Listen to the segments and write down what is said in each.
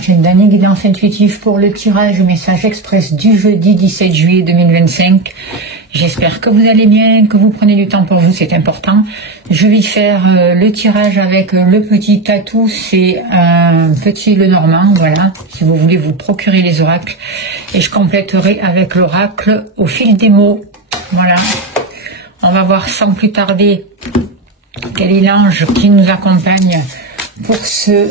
chaîne d'année guidance intuitive pour le tirage message express du jeudi 17 juillet 2025. J'espère que vous allez bien, que vous prenez du temps pour vous, c'est important. Je vais faire le tirage avec le petit tatou, c'est un petit Lenormand, voilà, si vous voulez vous procurer les oracles. Et je compléterai avec l'oracle au fil des mots, voilà. On va voir sans plus tarder quel est l'ange qui nous accompagne pour ce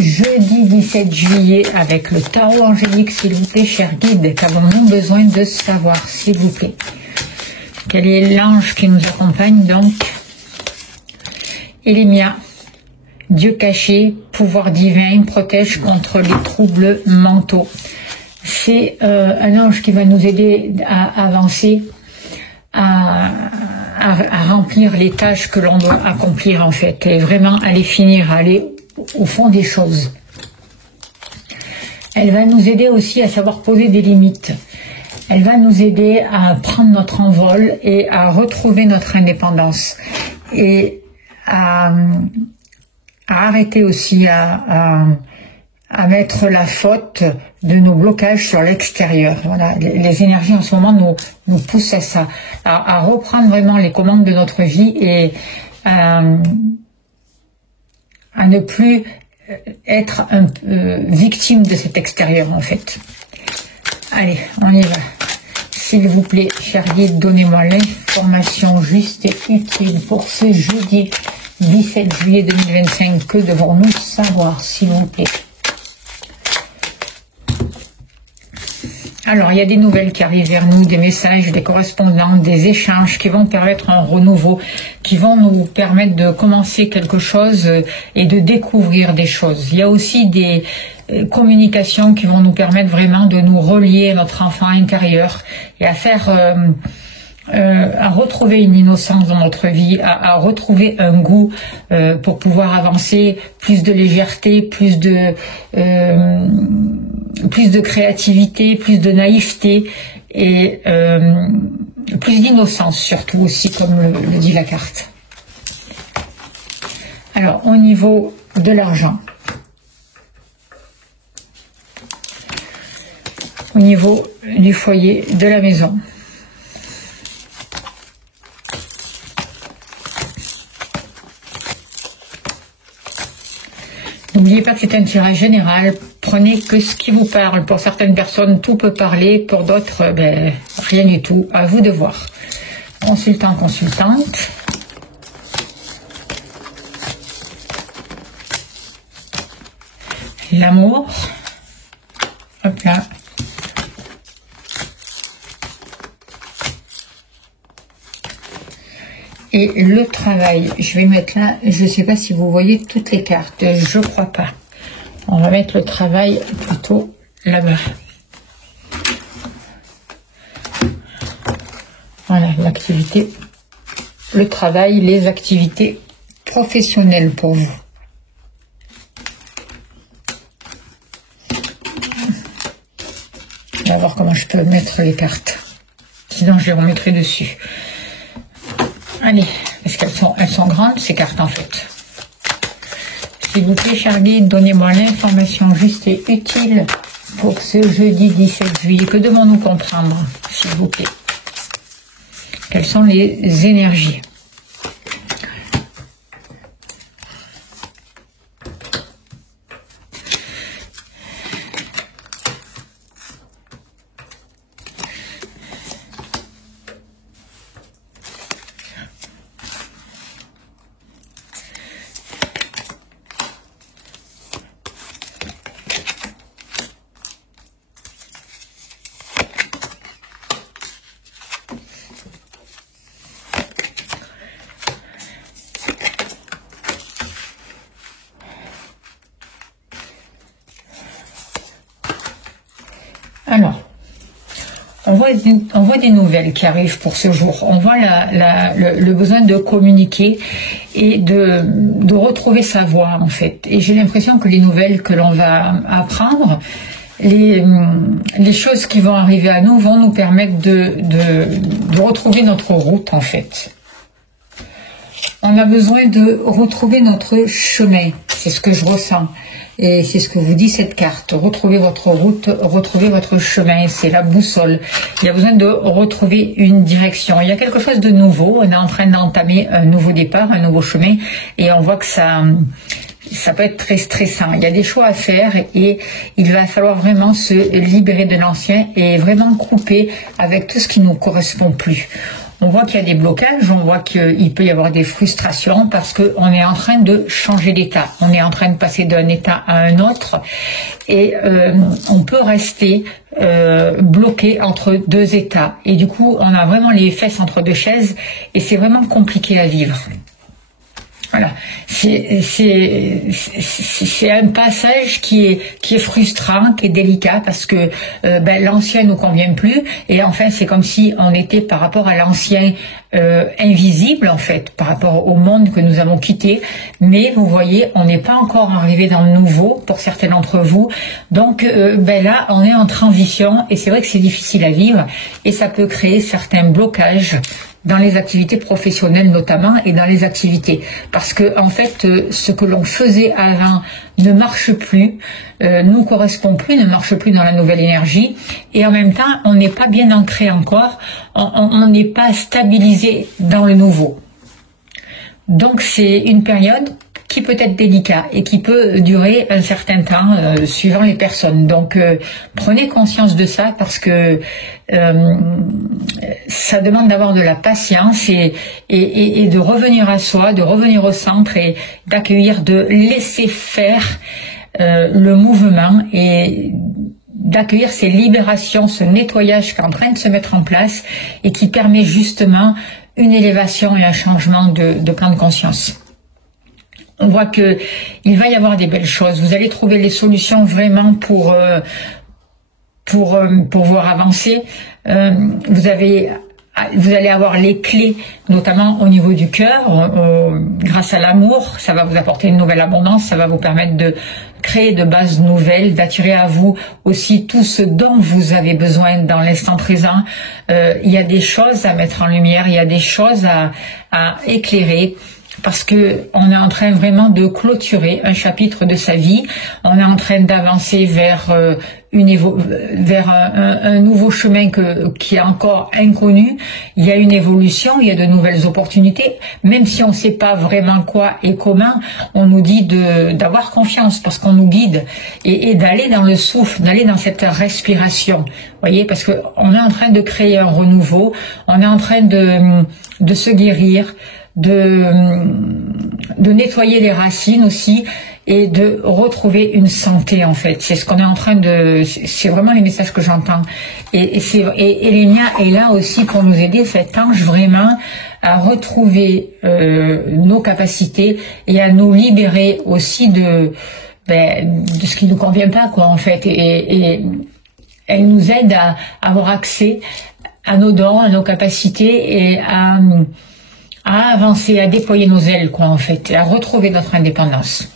jeudi 17 juillet avec le tarot angélique, s'il vous plaît, chers guides. Qu'avons-nous besoin de savoir, s'il vous plaît? Quel est l'ange qui nous accompagne, donc? Elémia, Dieu caché, pouvoir divin, protège contre les troubles mentaux. C'est un ange qui va nous aider à avancer, à remplir les tâches que l'on doit accomplir, en fait, et vraiment à les finir, à aller au fond des choses. Elle va nous aider aussi à savoir poser des limites. Elle va nous aider à prendre notre envol et à retrouver notre indépendance. Et à arrêter aussi à mettre la faute de nos blocages sur l'extérieur. Voilà, les énergies en ce moment nous poussent à ça, à reprendre vraiment les commandes de notre vie et à ne plus être victime de cet extérieur, en fait. Allez, on y va. S'il vous plaît, chers guides, donnez-moi l'information juste et utile pour ce jeudi 17 juillet 2025. Que devons-nous savoir, s'il vous plaît? Alors, il y a des nouvelles qui arrivent vers nous, des messages, des correspondants, des échanges qui vont permettre un renouveau, qui vont nous permettre de commencer quelque chose et de découvrir des choses. Il y a aussi des communications qui vont nous permettre vraiment de nous relier à notre enfant intérieur et à faire... à retrouver une innocence dans notre vie, à retrouver un goût pour pouvoir avancer, plus de légèreté, plus de créativité, plus de naïveté et plus d'innocence surtout aussi, comme le dit la carte. Alors au niveau de l'argent, au niveau du foyer, de la maison, n'oubliez pas que c'est un tirage général, prenez que ce qui vous parle. Pour certaines personnes, tout peut parler, pour d'autres, rien du tout. À vous de voir. Consultant, consultante. L'amour. Hop là. Et le travail, je vais mettre là, je ne sais pas si vous voyez toutes les cartes, je ne crois pas. On va mettre le travail plutôt là-bas. Voilà, l'activité, le travail, les activités professionnelles pour vous. On va voir comment je peux mettre les cartes. Sinon, je les remettrai dessus. Allez, parce qu'elles sont grandes, ces cartes, en fait. S'il vous plaît, chers guides, donnez-moi l'information juste et utile pour ce jeudi 17 juillet. Que devons-nous comprendre, s'il vous plaît? Quelles sont les énergies? Alors, on voit des nouvelles qui arrivent pour ce jour. On voit le besoin de communiquer et de retrouver sa voix, en fait. Et j'ai l'impression que les nouvelles que l'on va apprendre, les choses qui vont arriver à nous vont nous permettre de retrouver notre route, en fait. On a besoin de retrouver notre chemin, c'est ce que je ressens. Et c'est ce que vous dit cette carte. Retrouvez votre route, retrouvez votre chemin. C'est la boussole. Il y a besoin de retrouver une direction. Il y a quelque chose de nouveau. On est en train d'entamer un nouveau départ, un nouveau chemin. Et on voit que ça peut être très stressant. Il y a des choix à faire et il va falloir vraiment se libérer de l'ancien et vraiment couper avec tout ce qui ne nous correspond plus. On voit qu'il y a des blocages, on voit qu'il peut y avoir des frustrations parce qu'on est en train de changer d'état. On est en train de passer d'un état à un autre et on peut rester bloqué entre deux états. Et du coup, on a vraiment les fesses entre deux chaises et c'est vraiment compliqué à vivre. Voilà, c'est un passage qui est frustrant, qui est délicat parce que l'ancien nous convient plus et enfin c'est comme si on était par rapport à l'ancien invisible en fait, par rapport au monde que nous avons quitté. Mais vous voyez, on n'est pas encore arrivé dans le nouveau pour certains d'entre vous. Donc là, on est en transition et c'est vrai que c'est difficile à vivre et ça peut créer certains blocages dans les activités professionnelles notamment et dans les activités parce que en fait ce que l'on faisait avant ne marche plus, nous correspond plus, ne marche plus dans la nouvelle énergie et en même temps on n'est pas bien ancré encore, on n'est pas stabilisé dans le nouveau. Donc c'est une période qui peut être délicat et qui peut durer un certain temps suivant les personnes. Donc prenez conscience de ça parce que ça demande d'avoir de la patience et de revenir à soi, de revenir au centre et d'accueillir, de laisser faire le mouvement et d'accueillir ces libérations, ce nettoyage qui est en train de se mettre en place et qui permet justement une élévation et un changement de plan de conscience. On voit que il va y avoir des belles choses. Vous allez trouver les solutions vraiment pour pouvoir avancer. Vous allez avoir les clés, notamment au niveau du cœur, grâce à l'amour. Ça va vous apporter une nouvelle abondance. Ça va vous permettre de créer de bases nouvelles, d'attirer à vous aussi tout ce dont vous avez besoin dans l'instant présent. Il y a des choses à mettre en lumière. Il y a des choses à éclairer. Parce que on est en train vraiment de clôturer un chapitre de sa vie, on est en train d'avancer vers un nouveau chemin qui est encore inconnu. Il y a une évolution, il y a de nouvelles opportunités, même si on ne sait pas vraiment quoi et comment, on nous dit d'avoir confiance parce qu'on nous guide et d'aller dans le souffle, d'aller dans cette respiration. Vous voyez, parce que on est en train de créer un renouveau, on est en train de se guérir, de nettoyer les racines aussi et de retrouver une santé en fait. C'est ce qu'on est en train c'est vraiment les messages que j'entends et Elenia est là aussi pour nous aider, cet ange vraiment à retrouver nos capacités et à nous libérer aussi de ce qui nous convient pas quoi en fait et elle nous aide à avoir accès à nos dons, à nos capacités et à avancer, à déployer nos ailes, quoi, en fait, et à retrouver notre indépendance.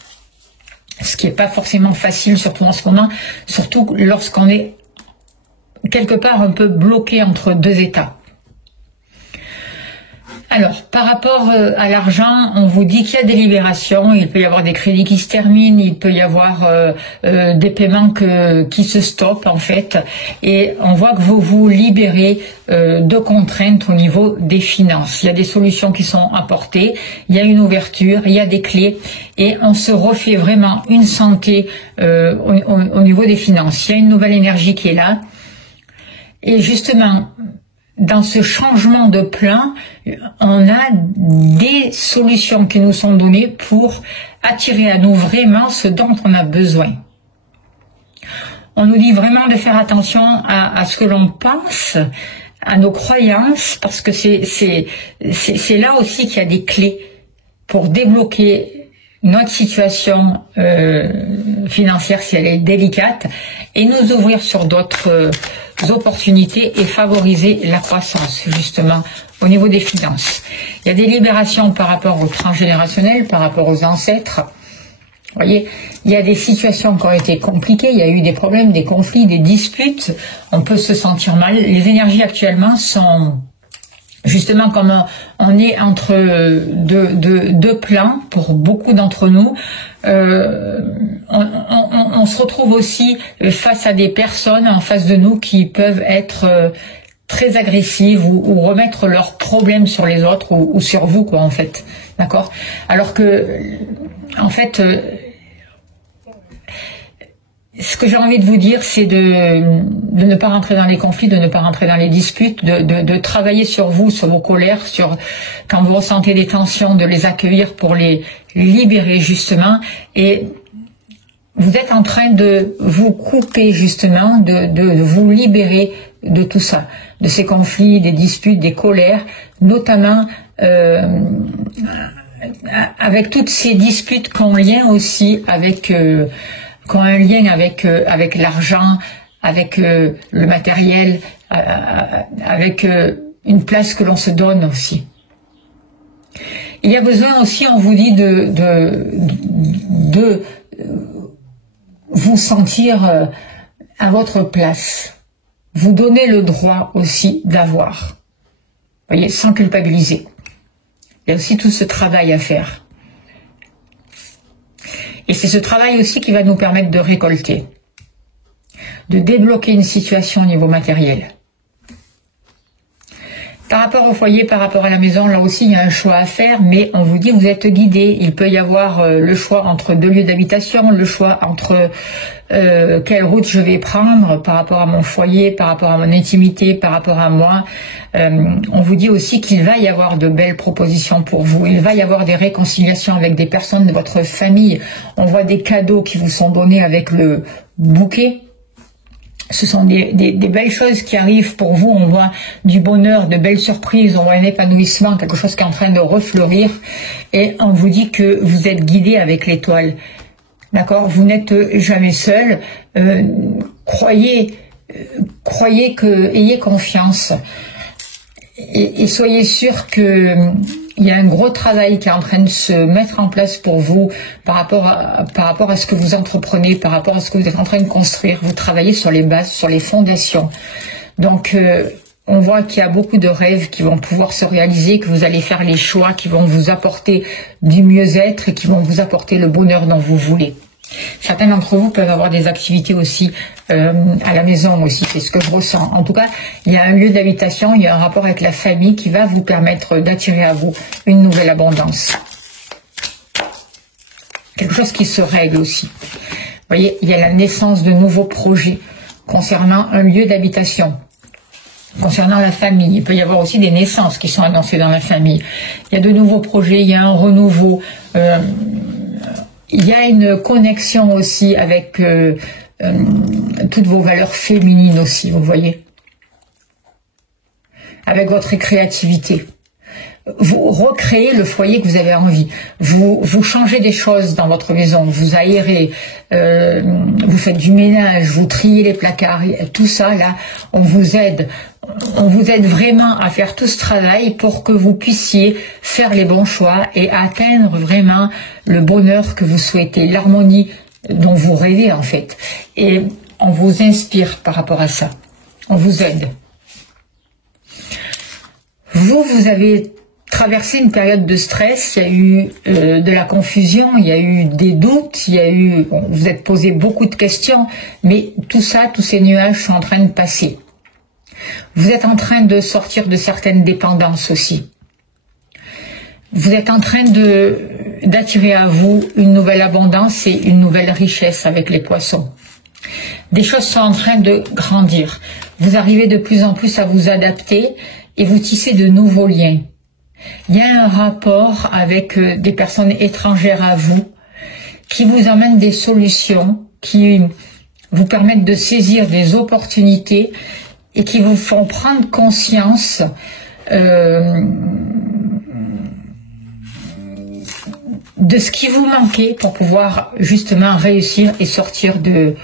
Ce qui n'est pas forcément facile, surtout en ce moment, surtout lorsqu'on est quelque part un peu bloqué entre deux états. Alors, par rapport à l'argent, on vous dit qu'il y a des libérations, il peut y avoir des crédits qui se terminent, il peut y avoir des paiements qui se stoppent en fait, et on voit que vous vous libérez de contraintes au niveau des finances. Il y a des solutions qui sont apportées, il y a une ouverture, il y a des clés, et on se refait vraiment une santé au niveau des finances. Il y a une nouvelle énergie qui est là, et justement, dans ce changement de plan, on a des solutions qui nous sont données pour attirer à nous vraiment ce dont on a besoin. On nous dit vraiment de faire attention à ce que l'on pense, à nos croyances, parce que c'est là aussi qu'il y a des clés pour débloquer notre situation financière si elle est délicate et nous ouvrir sur d'autres opportunités et favoriser la croissance justement au niveau des finances. Il y a des libérations par rapport au transgénérationnel, par rapport aux ancêtres. Vous voyez, il y a des situations qui ont été compliquées, il y a eu des problèmes, des conflits, des disputes, on peut se sentir mal. Les énergies actuellement sont justement comme on est entre deux plans pour beaucoup d'entre nous, on se retrouve aussi face à des personnes en face de nous qui peuvent être très agressives ou remettre leurs problèmes sur les autres ou sur vous, quoi, en fait. D'accord? Alors que, en fait, ce que j'ai envie de vous dire, c'est de ne pas rentrer dans les conflits, de ne pas rentrer dans les disputes, de travailler sur vous, sur vos colères, quand vous ressentez des tensions, de les accueillir pour les libérer, justement. Et vous êtes en train de vous couper, justement, de vous libérer de tout ça, de ces conflits, des disputes, des colères, notamment avec toutes ces disputes qui ont un lien aussi avec avec l'argent, avec le matériel, avec une place que l'on se donne aussi. Il y a besoin aussi, on vous dit, de vous sentir à votre place. Vous donner le droit aussi d'avoir. Vous voyez, sans culpabiliser. Il y a aussi tout ce travail à faire. Et c'est ce travail aussi qui va nous permettre de récolter, de débloquer une situation au niveau matériel. Par rapport au foyer, par rapport à la maison, là aussi il y a un choix à faire, mais on vous dit vous êtes guidé. Il peut y avoir le choix entre deux lieux d'habitation, le choix entre quelle route je vais prendre par rapport à mon foyer, par rapport à mon intimité, par rapport à moi. On vous dit aussi qu'il va y avoir de belles propositions pour vous. Il va y avoir des réconciliations avec des personnes de votre famille. On voit des cadeaux qui vous sont donnés avec le bouquet. Ce sont des belles choses qui arrivent pour vous. On voit du bonheur, de belles surprises, on voit un épanouissement, quelque chose qui est en train de refleurir. Et on vous dit que vous êtes guidé avec l'étoile. D'accord? Vous n'êtes jamais seul. Croyez que, ayez confiance. Et soyez sûr que il y a un gros travail qui est en train de se mettre en place pour vous par rapport à ce que vous entreprenez, par rapport à ce que vous êtes en train de construire. Vous travaillez sur les bases, sur les fondations. Donc, on voit qu'il y a beaucoup de rêves qui vont pouvoir se réaliser, que vous allez faire les choix qui vont vous apporter du mieux-être et qui vont vous apporter le bonheur dont vous voulez. Certains d'entre vous peuvent avoir des activités aussi à la maison aussi, c'est ce que je ressens. En tout cas, il y a un lieu d'habitation, il y a un rapport avec la famille qui va vous permettre d'attirer à vous une nouvelle abondance. Quelque chose qui se règle aussi. Vous voyez, il y a la naissance de nouveaux projets concernant un lieu d'habitation. Concernant la famille, il peut y avoir aussi des naissances qui sont annoncées dans la famille. Il y a de nouveaux projets, il y a un renouveau. Il y a une connexion aussi avec toutes vos valeurs féminines aussi, vous voyez. Avec votre créativité. Vous recréez le foyer que vous avez envie. Vous changez des choses dans votre maison. Vous aérez, vous faites du ménage, vous triez les placards. Tout ça, là, on vous aide. On vous aide vraiment à faire tout ce travail pour que vous puissiez faire les bons choix et atteindre vraiment le bonheur que vous souhaitez, l'harmonie dont vous rêvez en fait. Et on vous inspire par rapport à ça. On vous aide. Vous avez traversé une période de stress, il y a eu de la confusion, il y a eu des doutes, vous êtes posé beaucoup de questions, mais tout ça, tous ces nuages sont en train de passer. Vous êtes en train de sortir de certaines dépendances aussi. Vous êtes en train d'attirer à vous une nouvelle abondance et une nouvelle richesse avec les poissons. Des choses sont en train de grandir. Vous arrivez de plus en plus à vous adapter et vous tissez de nouveaux liens. Il y a un rapport avec des personnes étrangères à vous qui vous amènent des solutions, qui vous permettent de saisir des opportunités et qui vous font prendre conscience de ce qui vous manquait pour pouvoir justement réussir et sortir de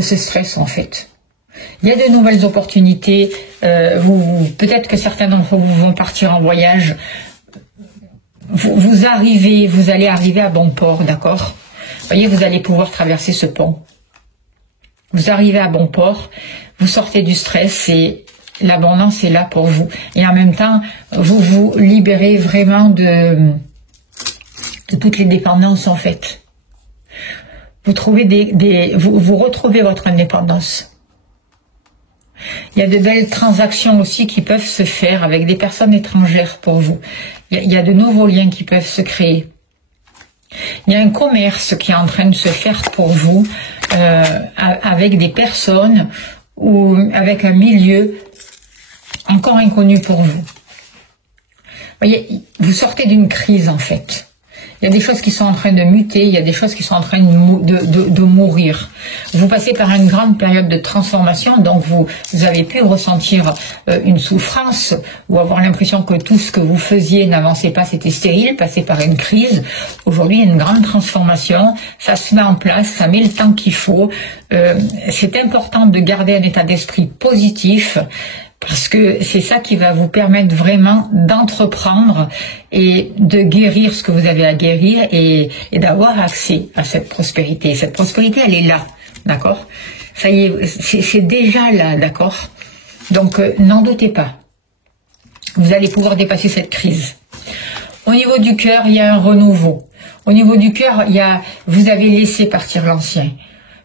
ce stress en fait. Il y a de nouvelles opportunités, peut-être que certains d'entre vous vont partir en voyage, vous allez arriver à bon port, d'accord? Vous voyez, vous allez pouvoir traverser ce pont. Vous arrivez à bon port, vous sortez du stress et l'abondance est là pour vous. Et en même temps, vous vous libérez vraiment de toutes les dépendances en fait. vous trouvez vous retrouvez votre indépendance. Il y a de belles transactions aussi qui peuvent se faire avec des personnes étrangères pour vous. Il y a de nouveaux liens qui peuvent se créer. Il y a un commerce qui est en train de se faire pour vous avec des personnes ou avec un milieu encore inconnu pour vous. Vous voyez, vous sortez d'une crise en fait. Il y a des choses qui sont en train de muter, il y a des choses qui sont en train de mourir. Vous passez par une grande période de transformation, donc vous avez pu ressentir une souffrance ou avoir l'impression que tout ce que vous faisiez n'avançait pas, c'était stérile, passer par une crise. Aujourd'hui, il y a une grande transformation, ça se met en place, ça met le temps qu'il faut. C'est important de garder un état d'esprit positif, parce que c'est ça qui va vous permettre vraiment d'entreprendre et de guérir ce que vous avez à guérir et d'avoir accès à cette prospérité. Cette prospérité, elle est là, d'accord? Ça y est, c'est déjà là, d'accord? Donc, n'en doutez pas. Vous allez pouvoir dépasser cette crise. Au niveau du cœur, il y a un renouveau. Au niveau du cœur, vous avez laissé partir l'ancien.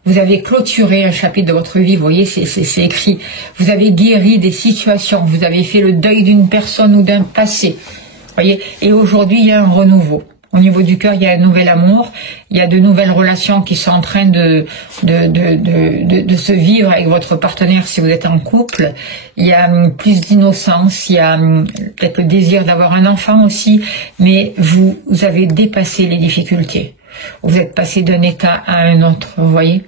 Vous avez clôturé un chapitre de votre vie, vous voyez, c'est écrit. Vous avez guéri des situations, vous avez fait le deuil d'une personne ou d'un passé. Voyez, et aujourd'hui, il y a un renouveau. Au niveau du cœur, il y a un nouvel amour, il y a de nouvelles relations qui sont en train de se vivre avec votre partenaire si vous êtes en couple. Il y a plus d'innocence, il y a peut-être le désir d'avoir un enfant aussi, mais vous avez dépassé les difficultés. Vous êtes passé d'un état à un autre, vous voyez.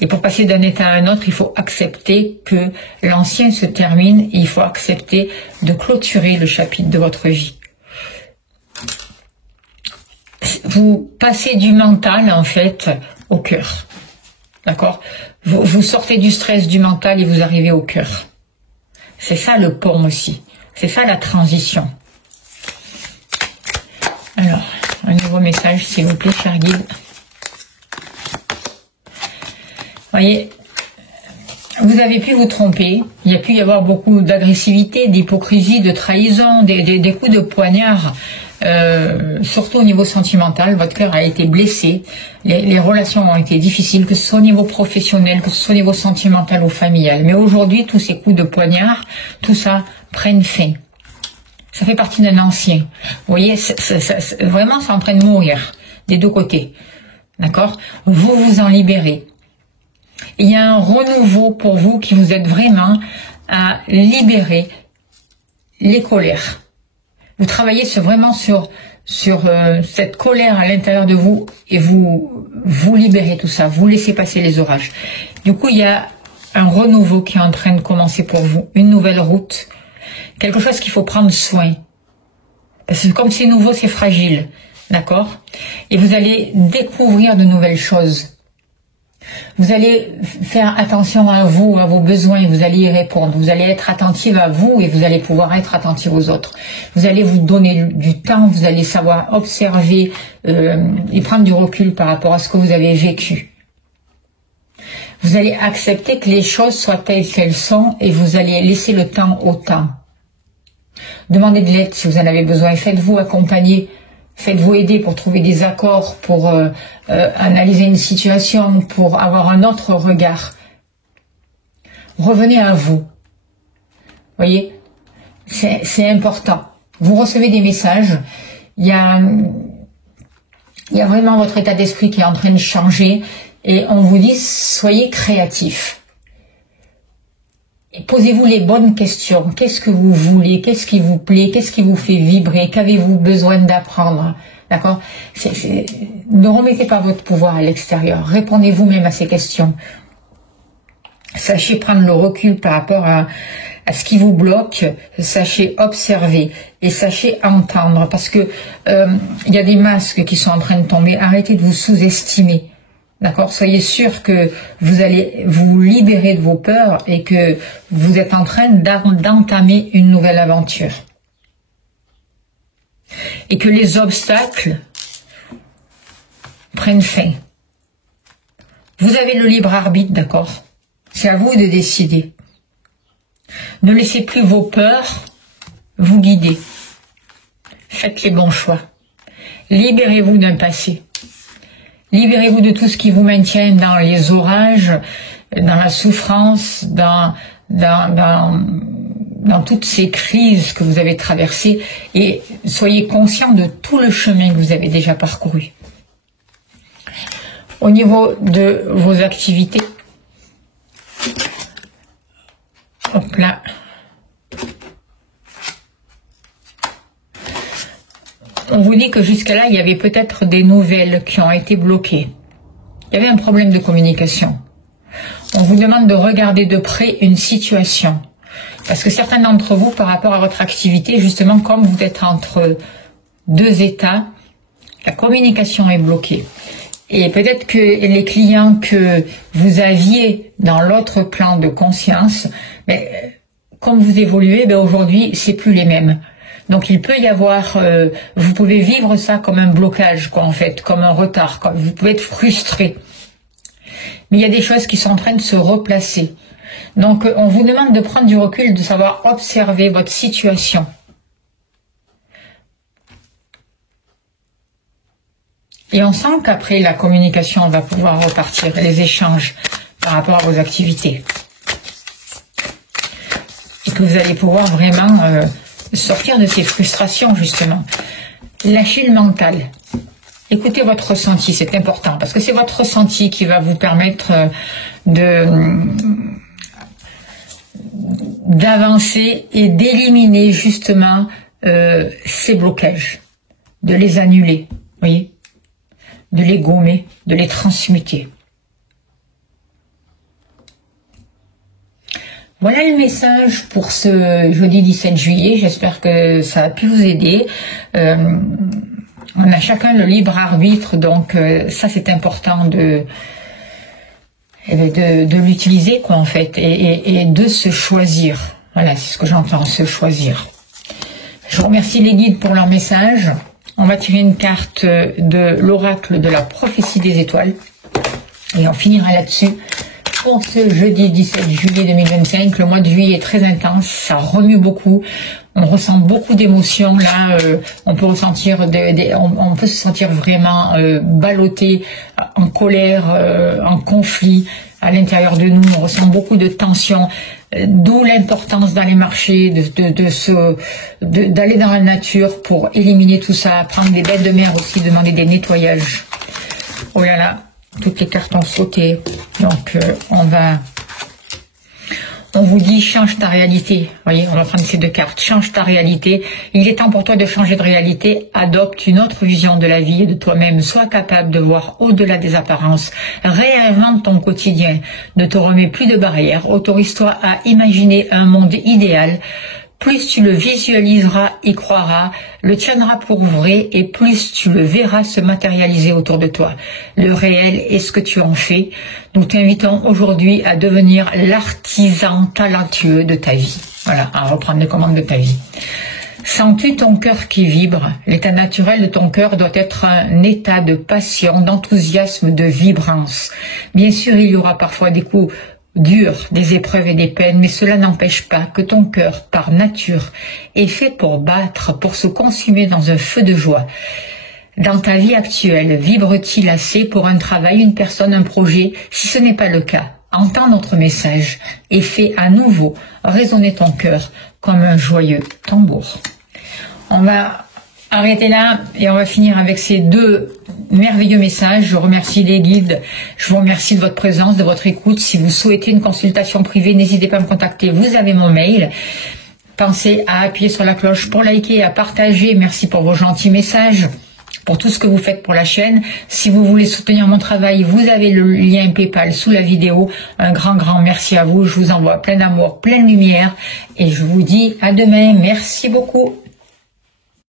Et pour passer d'un état à un autre, il faut accepter que l'ancien se termine et il faut accepter de clôturer le chapitre de votre vie. Vous passez du mental, en fait, au cœur. D'accord? Vous sortez du stress du mental et vous arrivez au cœur. C'est ça le pont aussi. C'est ça la transition. Alors, un nouveau message, s'il vous plaît, cher guide. Voyez, vous avez pu vous tromper, il y a pu y avoir beaucoup d'agressivité, d'hypocrisie, de trahison, des coups de poignard, surtout au niveau sentimental, votre cœur a été blessé, les relations ont été difficiles, que ce soit au niveau professionnel, que ce soit au niveau sentimental ou familial. Mais aujourd'hui, tous ces coups de poignard, tout ça prenne fin. Ça fait partie d'un ancien. Vous voyez, vraiment, c'est en train de mourir des deux côtés. D'accord? Vous vous en libérez. Il y a un renouveau pour vous qui vous aide vraiment à libérer les colères. Vous travaillez vraiment sur cette colère à l'intérieur de vous et vous libérez tout ça, vous laissez passer les orages. Du coup, il y a un renouveau qui est en train de commencer pour vous, une nouvelle route, quelque chose qu'il faut prendre soin. Parce que comme c'est nouveau, c'est fragile, d'accord? Et vous allez découvrir de nouvelles choses. Vous allez faire attention à vous, à vos besoins, et vous allez y répondre. Vous allez être attentive à vous et vous allez pouvoir être attentive aux autres. Vous allez vous donner du temps, vous allez savoir observer et prendre du recul par rapport à ce que vous avez vécu. Vous allez accepter que les choses soient telles qu'elles sont et vous allez laisser le temps au temps. Demandez de l'aide si vous en avez besoin et faites-vous accompagner. Faites-vous aider pour trouver des accords, pour analyser une situation, pour avoir un autre regard. Revenez à vous. Voyez, c'est important. Vous recevez des messages. Il y a vraiment votre état d'esprit qui est en train de changer. Et on vous dit, soyez créatifs. Posez-vous les bonnes questions. Qu'est-ce que vous voulez? Qu'est-ce qui vous plaît? Qu'est-ce qui vous fait vibrer? Qu'avez-vous besoin d'apprendre? D'accord? Ne remettez pas votre pouvoir à l'extérieur. Répondez vous-même à ces questions. Sachez prendre le recul par rapport à ce qui vous bloque. Sachez observer et sachez entendre. Parce que il y a des masques qui sont en train de tomber. Arrêtez de vous sous-estimer. D'accord? Soyez sûr que vous allez vous libérer de vos peurs et que vous êtes en train d'entamer une nouvelle aventure. Et que les obstacles prennent fin. Vous avez le libre arbitre, d'accord? C'est à vous de décider. Ne laissez plus vos peurs vous guider. Faites les bons choix. Libérez-vous d'un passé. Libérez-vous de tout ce qui vous maintient dans les orages, dans la souffrance, dans toutes ces crises que vous avez traversées, et soyez conscient de tout le chemin que vous avez déjà parcouru. Au niveau de vos activités, hop là, on vous dit que jusqu'à là, il y avait peut-être des nouvelles qui ont été bloquées. Il y avait un problème de communication. On vous demande de regarder de près une situation. Parce que certains d'entre vous, par rapport à votre activité, justement, comme vous êtes entre deux états, la communication est bloquée. Et peut-être que les clients que vous aviez dans l'autre plan de conscience, comme vous évoluez, aujourd'hui, c'est plus les mêmes. Donc il peut y avoir, vous pouvez vivre ça comme un blocage, quoi, en fait, comme un retard, quoi. Vous pouvez être frustré. Mais il y a des choses qui sont en train de se replacer. Donc on vous demande de prendre du recul, de savoir observer votre situation. Et on sent qu'après la communication, on va pouvoir repartir, les échanges par rapport à vos activités. Et que vous allez pouvoir vraiment sortir de ces frustrations, justement. Lâchez le mental. Écoutez votre ressenti, c'est important, parce que c'est votre ressenti qui va vous permettre d'avancer et d'éliminer justement ces blocages, de les annuler, voyez, de les gommer, de les transmuter. Voilà le message pour ce jeudi 17 juillet. J'espère que ça a pu vous aider. On a chacun le libre arbitre, donc ça c'est important de l'utiliser, quoi, en fait, et de se choisir. Voilà, c'est ce que j'entends, se choisir. Je remercie les guides pour leur message. On va tirer une carte de l'oracle de la prophétie des étoiles. Et on finira là-dessus. Pour ce jeudi 17 juillet 2025, le mois de juillet est très intense, ça remue beaucoup, on ressent beaucoup d'émotions là, on peut ressentir on peut se sentir vraiment ballotté, en colère, en conflit à l'intérieur de nous, on ressent beaucoup de tension, d'où l'importance dans les marchés, d'aller dans la nature pour éliminer tout ça, prendre des bêtes de mer aussi, demander des nettoyages. Oh là là. Toutes les cartes ont sauté, donc on vous dit change ta réalité. Voyez, on va prendre ces deux cartes. Change ta réalité. Il est temps pour toi de changer de réalité. Adopte une autre vision de la vie et de toi-même. Sois capable de voir au-delà des apparences. Réinvente ton quotidien. Ne te remets plus de barrières. Autorise-toi à imaginer un monde idéal. Plus tu le visualiseras, y croiras, le tiendras pour vrai, et plus tu le verras se matérialiser autour de toi. Le réel est ce que tu en fais. Nous t'invitons aujourd'hui à devenir l'artisan talentueux de ta vie. Voilà, à reprendre les commandes de ta vie. Sens-tu ton cœur qui vibre? L'état naturel de ton cœur doit être un état de passion, d'enthousiasme, de vibrance. Bien sûr, il y aura parfois des coups durs, des épreuves et des peines, mais cela n'empêche pas que ton cœur, par nature, est fait pour battre, pour se consumer dans un feu de joie. Dans ta vie actuelle, vibre-t-il assez pour un travail, une personne, un projet? Si ce n'est pas le cas, entends notre message et fais à nouveau résonner ton cœur comme un joyeux tambour. On va arrêter là et on va finir avec ces deux merveilleux messages. Je remercie les guides, je vous remercie de votre présence, de votre écoute. Si vous souhaitez une consultation privée, n'hésitez pas à me contacter, vous avez mon mail. Pensez à appuyer sur la cloche pour liker et à partager. Merci pour vos gentils messages, pour tout ce que vous faites pour la chaîne. Si vous voulez soutenir mon travail, vous avez le lien PayPal sous la vidéo. Un grand merci à vous. Je vous envoie plein d'amour, plein de lumière et je vous dis à demain. Merci beaucoup.